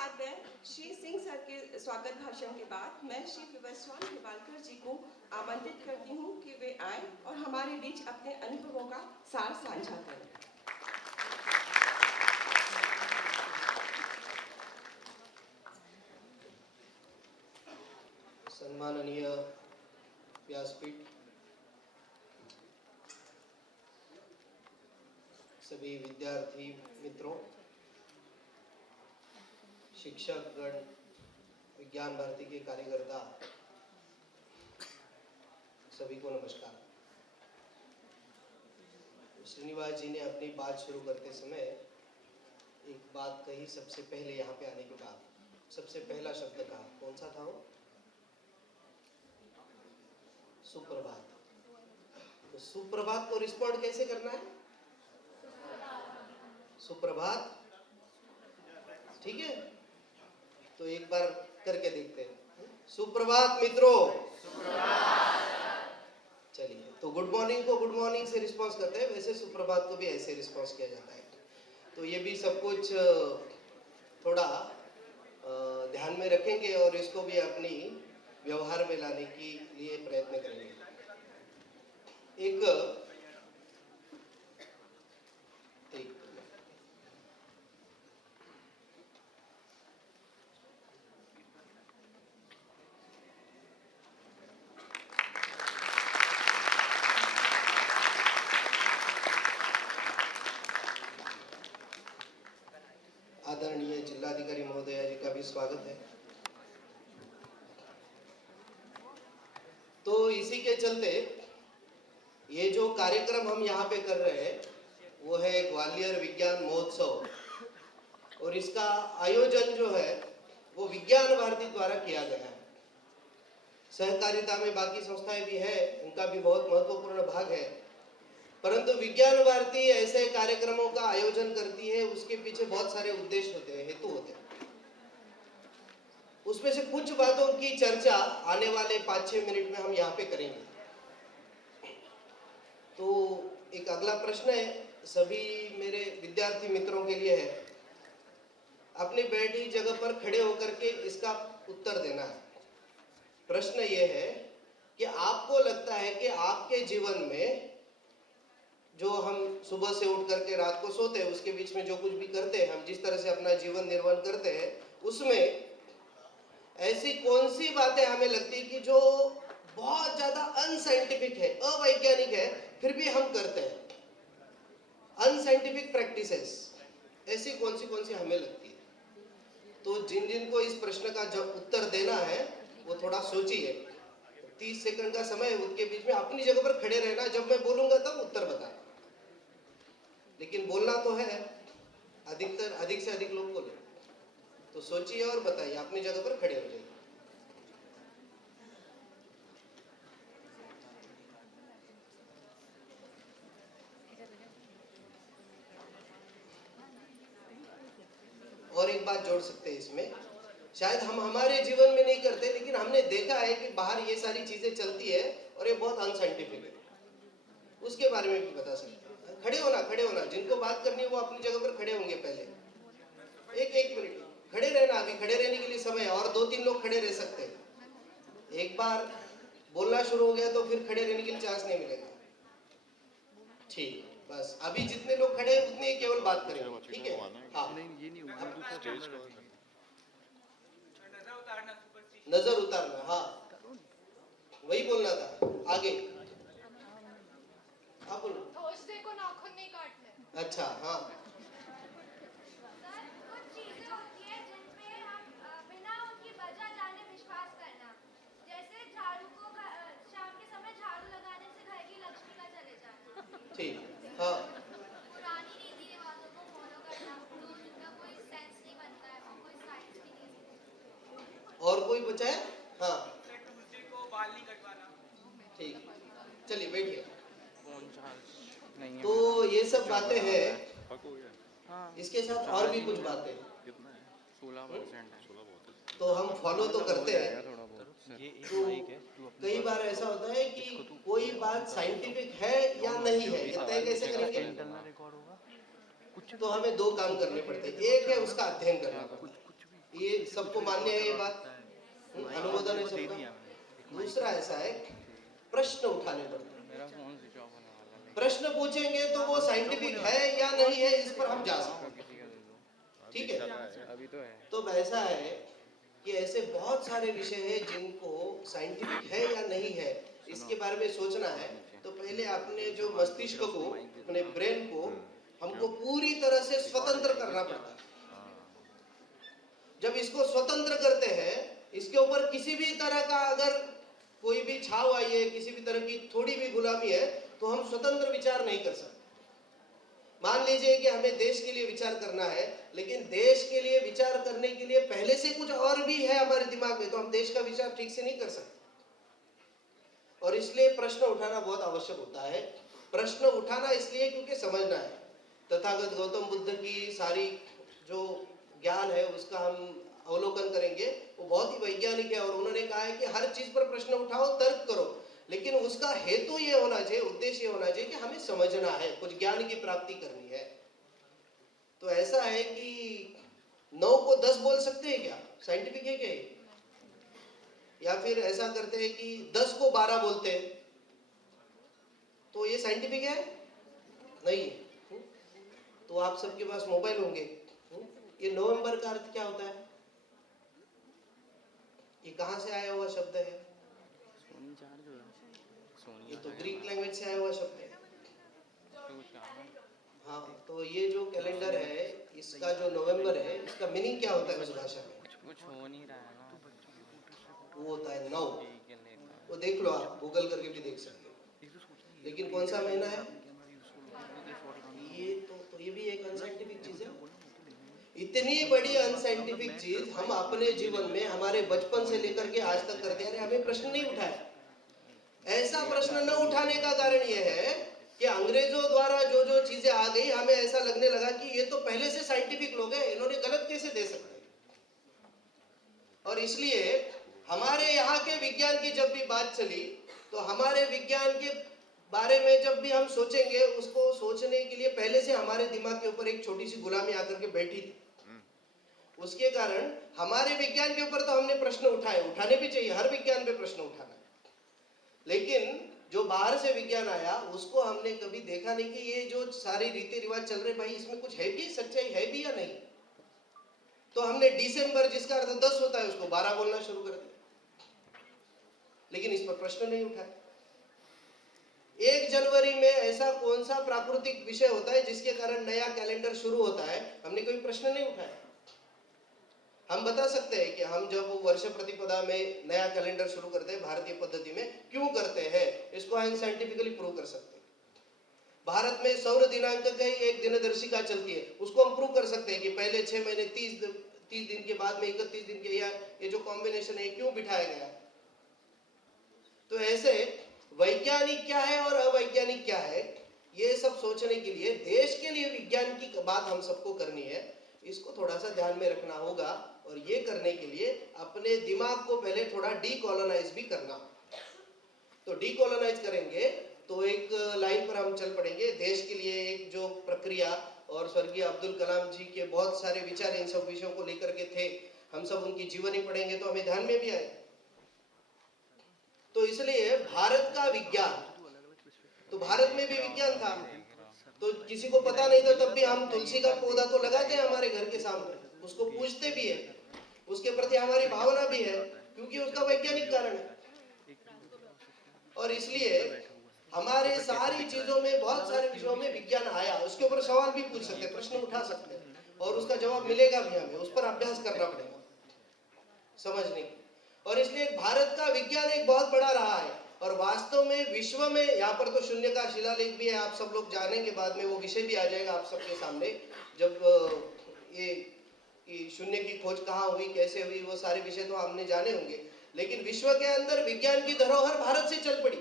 बाद में श्री सिंह सर के स्वागत भाषण के बाद मैं श्री विवस्वान हेवालकर जी को आमंत्रित करती हूँ कि वे आएं और हमारे बीच अपने अनुभवों का सार साझा करें। सम्माननीय व्यासपीठ, सभी विद्यार्थी मित्रों, शिक्षकगण, विज्ञान भारती के कार्यकर्ता, सभी को नमस्कार। श्रीनिवास जी ने अपनी बात शुरू करते समय एक बात कही। सबसे पहले यहाँ पे आने के बाद सबसे पहला शब्द कहा, कौन सा था वो? सुप्रभात। तो सुप्रभात को रिस्पॉन्ड कैसे करना है? सुप्रभात, ठीक है? तो एक बार करके देखते हैं। सुप्रभात मित्रों। चलिए, तो गुड मॉर्निंग को गुड मॉर्निंग से रिस्पॉन्स करते हैं, वैसे सुप्रभात को भी ऐसे रिस्पॉन्स किया जाता है। तो ये भी सब कुछ थोड़ा ध्यान में रखेंगे और इसको भी अपनी व्यवहार में लाने के लिए प्रयत्न करेंगे। एक आदरणीय जिलाधिकारी महोदया जी का भी स्वागत है। तो इसी के चलते ये जो कार्यक्रम हम यहाँ पे कर रहे हैं वो है ग्वालियर विज्ञान महोत्सव, और इसका आयोजन जो है वो विज्ञान भारती द्वारा किया गया है। सहकारिता में बाकी संस्थाएं भी है, उनका भी बहुत महत्वपूर्ण भाग है, परंतु विज्ञान भारती ऐसे कार्यक्रमों का आयोजन करती है, उसके पीछे बहुत सारे उद्देश्य होते हैं, हेतु होते हैं। उसमें से कुछ बातों की चर्चा आने वाले 5-6 मिनट में हम यहाँ पे करेंगे। तो एक अगला प्रश्न है, सभी मेरे विद्यार्थी मित्रों के लिए है, अपनी बैठी जगह पर खड़े होकर के इसका उत्तर देना है। प्रश्न ये है कि आपको लगता है कि आपके जीवन में जो हम सुबह से उठ करके रात को सोते हैं, उसके बीच में जो कुछ भी करते हैं, हम जिस तरह से अपना जीवन निर्वाह करते हैं, उसमें ऐसी कौन सी बातें हमें लगती है कि जो बहुत ज्यादा अनसाइंटिफिक है, अवैज्ञानिक है, फिर भी हम करते हैं? अनसाइंटिफिक प्रैक्टिसेस ऐसी कौन सी हमें लगती है? तो जिन को इस प्रश्न का जब उत्तर देना है वो थोड़ा सोचिए। 30 सेकंड का समय है, उसके बीच में अपनी जगह पर खड़े रहना, जब मैं बोलूंगा तब उत्तर बताना, लेकिन बोलना तो है। अधिक से अधिक लोग बोले, तो सोचिए और बताइए, अपनी जगह पर खड़े हो जाइए। और एक बात जोड़ सकते हैं इसमें, शायद हम हमारे जीवन में नहीं करते, लेकिन हमने देखा है कि बाहर ये सारी चीजें चलती है और ये बहुत अनसाइंटिफिक है, उसके बारे में भी बता सकते हैं। खड़े होना, जिनको बात करनी है वो अपनी जगह पर खड़े होंगे। पहले एक मिनट खड़े रहना, अभी खड़े रहने के लिए समय है, और 2-3 लोग खड़े रह सकते हैं। एक बार बोलना शुरू हो गया तो फिर खड़े रहने के लिए चांस नहीं मिलेगा। ठीक, बस अभी जितने लोग खड़े हैं उतने ही केवल बात करेंगे, ठीक है? हाँ, नजर उतारना, हाँ वही बोलना था। आगे आप बोलो। को नाखून नहीं काटने। अच्छा, हाँ। सर, कुछ चीजें होती है जिन पे हम बिना उनकी वजह जाने विश्वास करना, जैसे झाड़ू को शाम के समय झाड़ू लगाने से घर की लक्ष्मी का चले जाना। ठीक, हाँ। पुरानी रीति रिवाजों को फॉलो करना, तो जिनका कोई सेंस नहीं बनता है, वो कोई साइंस भी नहीं। और कोई बचा है? हाँ, ट्यूसडे को बाल नहीं कटवाना। ठीक, चलिए बैठिए। नहीं तो ये सब बातें हैं, इसके साथ और भी कुछ बातें कितना है? 16% है। तो हम फॉलो तो करते हैं। तो कई बार ऐसा होता है कि कोई बात साइंटिफिक है या नहीं है, ये तय कैसे करेंगे? तो हमें 2 काम करने पड़ते हैं। एक है उसका अध्ययन करना, सबको मान्य है ये बात? अनुमोदन है सबका? दूसरा ऐसा है, प्रश्न उठाने पड़ते हैं। मेरा फोन स्विच ऑफ होने वाला है। प्रश्न पूछेंगे तो वो साइंटिफिक है या नहीं है, इस पर हम जा सकते हैं। किसी का दे दो। ठीक है? अभी तो है। तो ऐसा है कि ऐसे बहुत सारे विषय हैं जिनको साइंटिफिक है या नहीं है इसके बारे में सोचना है, तो पहले अपने जो मस्तिष्क को, अपने ब्रेन को हमको पूरी तरह से स्वतंत्र करना पड़ता है। जब इसको स्वतंत्र करते हैं, इसके ऊपर किसी भी तरह का अगर कोई भी छाव आई है, किसी भी तरह की थोड़ी भी गुलामी है, तो हम स्वतंत्र विचार नहीं कर सकते। मान लीजिए कि हमें देश के लिए विचार करना है, लेकिन देश के लिए विचार करने के लिए पहले से कुछ और भी है हमारे दिमाग में, तो हम देश का विचार ठीक से नहीं कर सकते। और इसलिए प्रश्न उठाना बहुत आवश्यक होता है। प्रश्न उठाना इसलिए क्योंकि समझना है। तथागत गौतम बुद्ध की सारी जो ज्ञान है उसका हम अवलोकन करेंगे, वो बहुत ही वैज्ञानिक है। और उन्होंने कहा है कि हर चीज पर प्रश्न उठाओ, तर्क करो, लेकिन उसका हेतु ये होना चाहिए, उद्देश्य ये होना चाहिए कि हमें समझना है, कुछ ज्ञान की प्राप्ति करनी है। तो ऐसा है कि 9 को 10 बोल सकते हैं क्या? साइंटिफिक है क्या ये? या फिर ऐसा करते हैं कि 10 को 12 बोलते हैं, तो ये साइंटिफिक है? नहीं है। तो आप सबके पास मोबाइल होंगे, ये नवंबर का अर्थ क्या होता है? ये कहां से आया हुआ शब्द है? सोनी चार्ज हो रहा है। ये तो ग्रीक लैंग्वेज से आया हुआ शब्द है। हाँ, तो ये जो कैलेंडर है, इसका जो नवंबर है, इसका मीनिंग क्या होता है उस भाषा में? कुछ हो नहीं रहा है ना। वो होता है 9। वो देख लो, आप गूगल करके भी देख सकते हो। लेकिन कौन सा महीना है ये? तो ये भी एक अनसाइंटिफिक चीज है। इतनी बड़ी अनसाइंटिफिक चीज हम अपने जीवन में हमारे बचपन से लेकर के आज तक करते हैं, हमें प्रश्न नहीं उठाया। ऐसा प्रश्न न उठाने का कारण यह है कि अंग्रेजों द्वारा जो जो चीजें आ गई, हमें ऐसा लगने लगा कि ये तो पहले से साइंटिफिक लोग हैं, इन्होंने गलत कैसे दे सकते हैं। और इसलिए हमारे यहाँ के विज्ञान की जब भी बात चली, तो हमारे विज्ञान के बारे में जब भी हम सोचेंगे, उसको सोचने के लिए पहले से हमारे दिमाग के ऊपर एक छोटी सी गुलामी आकर के बैठी थी। उसके कारण हमारे विज्ञान के ऊपर तो हमने प्रश्न उठाए, उठाने भी चाहिए, हर विज्ञान पे प्रश्न उठाना है। लेकिन जो बाहर से विज्ञान आया, उसको हमने कभी देखा नहीं कि ये जो सारे रीति रिवाज चल रहे, भाई इसमें कुछ है भी, सच्चाई है भी या नहीं। तो हमने दिसंबर, जिसका अर्थ 10 होता है, उसको 12 बोलना शुरू कर दिया, लेकिन इस पर प्रश्न नहीं उठाया। 1 जनवरी में ऐसा कौन सा प्राकृतिक विषय होता है जिसके कारण नया कैलेंडर शुरू होता है? हमने कोई प्रश्न नहीं उठाया। हम बता सकते हैं कि हम जब वर्ष प्रतिपदा में नया कैलेंडर शुरू करते हैं भारतीय पद्धति में, क्यों करते हैं, इसको हम साइंटिफिकली प्रूव कर सकते हैं। भारत में सौर दिनांक की एक दिनदर्शिका चलती है, उसको हम प्रूव कर सकते हैं कि पहले 6 महीने 30 दिन के बाद में 31 दिन के, या ये जो कॉम्बिनेशन है क्यों बिठाया गया। तो ऐसे वैज्ञानिक क्या है और अवैज्ञानिक क्या है, ये सब सोचने के लिए देश के लिए विज्ञान की बात हम सबको करनी है। इसको थोड़ा सा ध्यान में रखना होगा, और ये करने के लिए अपने दिमाग को पहले थोड़ा डीकोलोनाइज भी करना। तो डीकोलोनाइज करेंगे तो एक लाइन पर हम चल पड़ेंगे। देश के लिए एक जो प्रक्रिया, और स्वर्गीय अब्दुल कलाम जी के बहुत सारे विचार इन सब विषयों को लेकर के थे, हम सब उनकी जीवनी पढ़ेंगे तो हमें ध्यान में भी आए। तो इसलिए भारत का विज्ञान, तो भारत में भी विज्ञान था, तो किसी को पता नहीं था तब भी हम तुलसी का पौधा तो लगाते हैं हमारे घर के सामने, उसको पूजते भी है, उसके प्रति हमारी भावना भी है, क्योंकि उसका वैज्ञानिक कारण है। और इसलिए हमारे सारी चीजों में, बहुत सारे विषयों में विज्ञान आया, उसके ऊपर सवाल भी पूछ सकते हैं, प्रश्न उठा सकते हैं, और उसका जवाब मिलेगा भी हमें, उस पर अभ्यास करना पड़ेगा समझने की। और इसलिए भारत का विज्ञान एक बहुत बड़ा रहा है, और वास्तव में विश्व में, यहाँ पर तो शून्य का शिलालेख भी है, आप सब लोग जानेंगे, बाद में वो विषय भी आ जाएगा आप सबके सामने, जब ये शून्य की खोज कहाँ हुई, कैसे हुई, वो सारे विषय तो हमने जाने होंगे। लेकिन विश्व के अंदर विज्ञान की धरोहर भारत से चल पड़ी,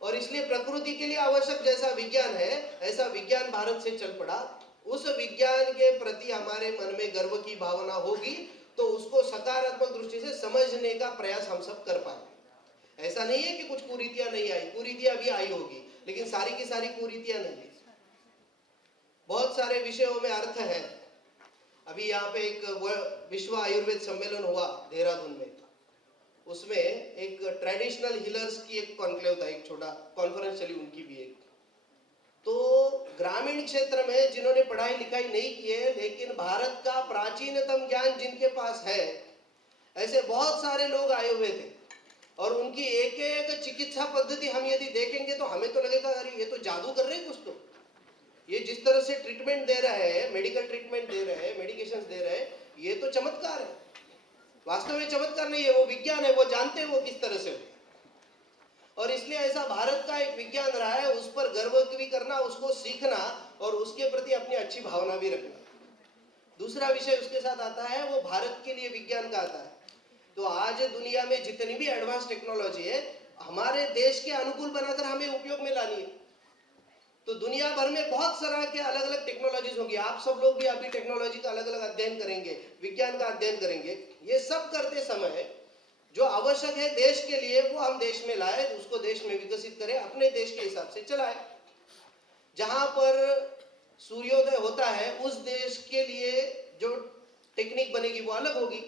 और इसलिए प्रकृति के लिए आवश्यक जैसा विज्ञान है, ऐसा विज्ञान भारत से चल पड़ा। उस विज्ञान के प्रति हमारे मन में गर्व की भावना होगी, तो उसको सकारात्मक दृष्टि से समझने का प्रयास हम सब कर पाएंगे। ऐसा नहीं है कि कुछ कुरीतियां नहीं आई, कुरीतियां भी आई होगी, लेकिन सारी की सारी कुरीतियां नहीं है। बहुत सारे विषयों में अर्थ है, अभी यहाँ पे एक विश्व आयुर्वेद सम्मेलन हुआ देहरादून में, उसमें एक ट्रेडिशनल हीलर्स की एक कॉन्क्लेव था, एक छोटा कॉन्फ्रेंस चली उनकी भी एक। तो ग्रामीण क्षेत्र में जिन्होंने पढ़ाई लिखाई नहीं की है लेकिन भारत का प्राचीनतम ज्ञान जिनके पास है, ऐसे बहुत सारे लोग आए हुए थे और उनकी एक एक चिकित्सा पद्धति हम यदि देखेंगे तो हमें तो लगेगा अरे ये तो जादू कर रहे हैं कुछ, तो ये जिस तरह से ट्रीटमेंट दे रहे हैं, मेडिकल ट्रीटमेंट दे रहे हैं, मेडिकेशंस दे रहे हैं, ये तो चमत्कार है। वास्तव में चमत्कार नहीं है, वो विज्ञान है, वो जानते हैं वो किस तरह से। और इसलिए ऐसा भारत का एक विज्ञान रहा है, उस पर गर्व भी करना, उसको सीखना और उसके प्रति अपनी अच्छी भावना भी रखना। दूसरा विषय उसके साथ आता है वो भारत के लिए विज्ञान का आता है। तो आज दुनिया में जितनी भी एडवांस टेक्नोलॉजी है हमारे देश के अनुकूल बनाकर हमें उपयोग में लानी है। तो दुनिया भर में बहुत तरह के अलग अलग टेक्नोलॉजीज होंगी, आप सब लोग भी अभी टेक्नोलॉजी का अलग अलग अध्ययन करेंगे, विज्ञान का अध्ययन करेंगे। ये सब करते समय जो आवश्यक है देश के लिए वो हम देश में लाए, उसको देश में विकसित करें, अपने देश के हिसाब से चलाए। जहां पर सूर्योदय होता है उस देश के लिए जो टेक्निक बनेगी वो अलग होगी।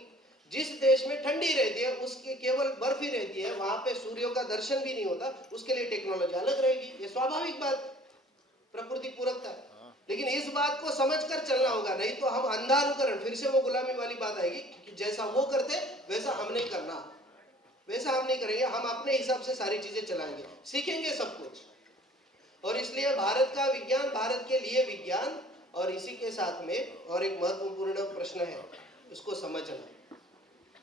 जिस देश में ठंडी रहती है उसके केवल बर्फ ही रहती है, वहां पे सूर्य का दर्शन भी नहीं होता, उसके लिए टेक्नोलॉजी अलग रहेगी। ये स्वाभाविक बात, प्रकृति पूरकता है। लेकिन इस बात को समझकर चलना होगा, नहीं तो हम अंधानुकरण, फिर से वो गुलामी वाली बात आएगी कि जैसा वो करते वैसा हम नहीं करना, वैसा हम नहीं करेंगे, हम अपने हिसाब से सारी चीजें चलाएंगे, सीखेंगे सब कुछ। और इसलिए भारत का विज्ञान, भारत के लिए विज्ञान, और इसी के साथ में और एक महत्वपूर्ण प्रश्न है उसको समझना।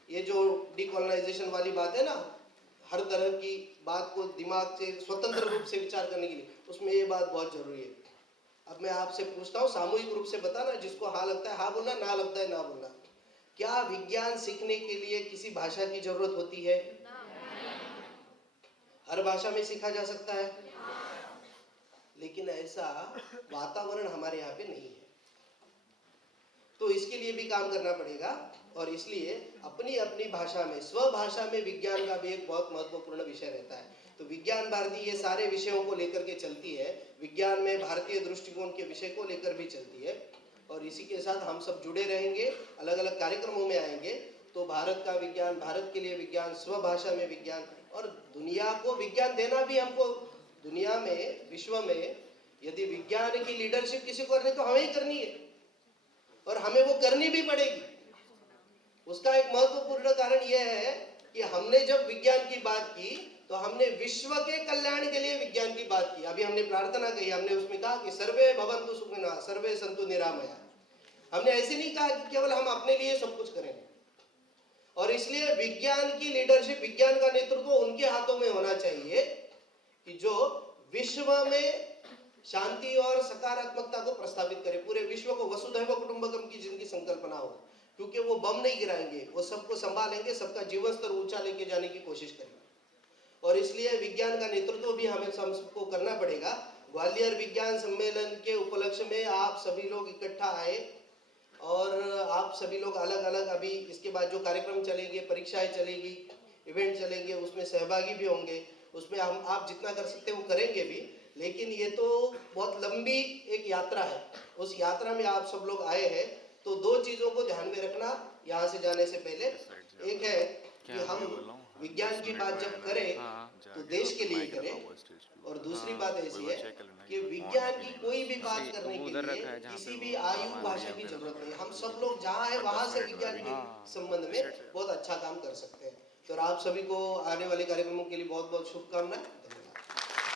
ये जो डिकोलोनाइजेशन वाली बात है ना, हर तरह की बात को दिमाग से स्वतंत्र रूप से विचार करने के लिए, उसमें ये बात बहुत जरूरी है। अब मैं आपसे पूछता हूँ, सामूहिक रूप से बताना, जिसको हाँ लगता है हाँ बोलना, ना लगता है ना बोलना। क्या विज्ञान सीखने के लिए किसी भाषा की जरूरत होती है? हर भाषा में सीखा जा सकता है, लेकिन ऐसा वातावरण हमारे यहाँ पे नहीं है। तो इसके लिए भी काम करना पड़ेगा, और इसलिए अपनी अपनी भाषा में, स्वभाषा में विज्ञान का भी एक बहुत महत्वपूर्ण विषय रहता है। तो विज्ञान भारती ये सारे विषयों को लेकर के चलती है, विज्ञान में भारतीय दृष्टिकोण के विषय को लेकर भी चलती है। और इसी के साथ हम सब जुड़े रहेंगे, अलग अलग कार्यक्रमों में आएंगे। तो भारत का विज्ञान, भारत के लिए विज्ञान, स्वभाषा में विज्ञान, और दुनिया को विज्ञान देना भी हमको। दुनिया में, विश्व में यदि विज्ञान की लीडरशिप किसी को करनी तो हमें ही करनी है, और हमें वो करनी भी पड़ेगी। उसका एक महत्वपूर्ण कारण यह है कि हमने जब विज्ञान की बात की तो हमने विश्व के कल्याण के लिए विज्ञान की बात की। अभी हमने प्रार्थना कही, हमने उसमें कहा कि सर्वे भवन्तु सुखिनः सर्वे सन्तु निरामया। हमने ऐसे नहीं कहा कि केवल हम अपने लिए सब कुछ करेंगे। और इसलिए विज्ञान की लीडरशिप, विज्ञान का नेतृत्व उनके हाथों में होना चाहिए कि जो विश्व में शांति और सकारात्मकता को प्रस्तावित करे, पूरे विश्व को वसुधैव कुटुंबकम की जिनकी संकल्पना हो। क्योंकि वो बम नहीं गिराएंगे, वो सबको संभालेंगे, सबका जीवन स्तर ऊंचा लेके जाने की कोशिश करेंगे। और इसलिए विज्ञान का नेतृत्व भी हमें सबको करना पड़ेगा। ग्वालियर विज्ञान सम्मेलन के उपलक्ष्य में आप सभी लोग इकट्ठा आए, और आप सभी लोग अलग अलग, अभी इसके बाद जो कार्यक्रम चलेंगे, परीक्षाएं चलेगी, इवेंट चलेंगे, उसमें सहभागी भी होंगे। उसमें हम आप जितना कर सकते हैं वो करेंगे भी, लेकिन ये तो बहुत लंबी एक यात्रा है। उस यात्रा में आप सब लोग आए हैं, तो दो चीजों को ध्यान में रखना यहाँ से जाने से पहले। एक है कि हम विज्ञान की बात जब करें तो देश के लिए करें, और दूसरी बात ऐसी है कि विज्ञान की कोई भी बात करने के लिए किसी भी आयु भाषा की जरूरत नहीं। हम सब लोग जहाँ है वहां से विज्ञान के संबंध में बहुत अच्छा काम कर सकते हैं। तो आप सभी को आने वाले कार्यक्रमों के लिए बहुत बहुत शुभकामनाएं।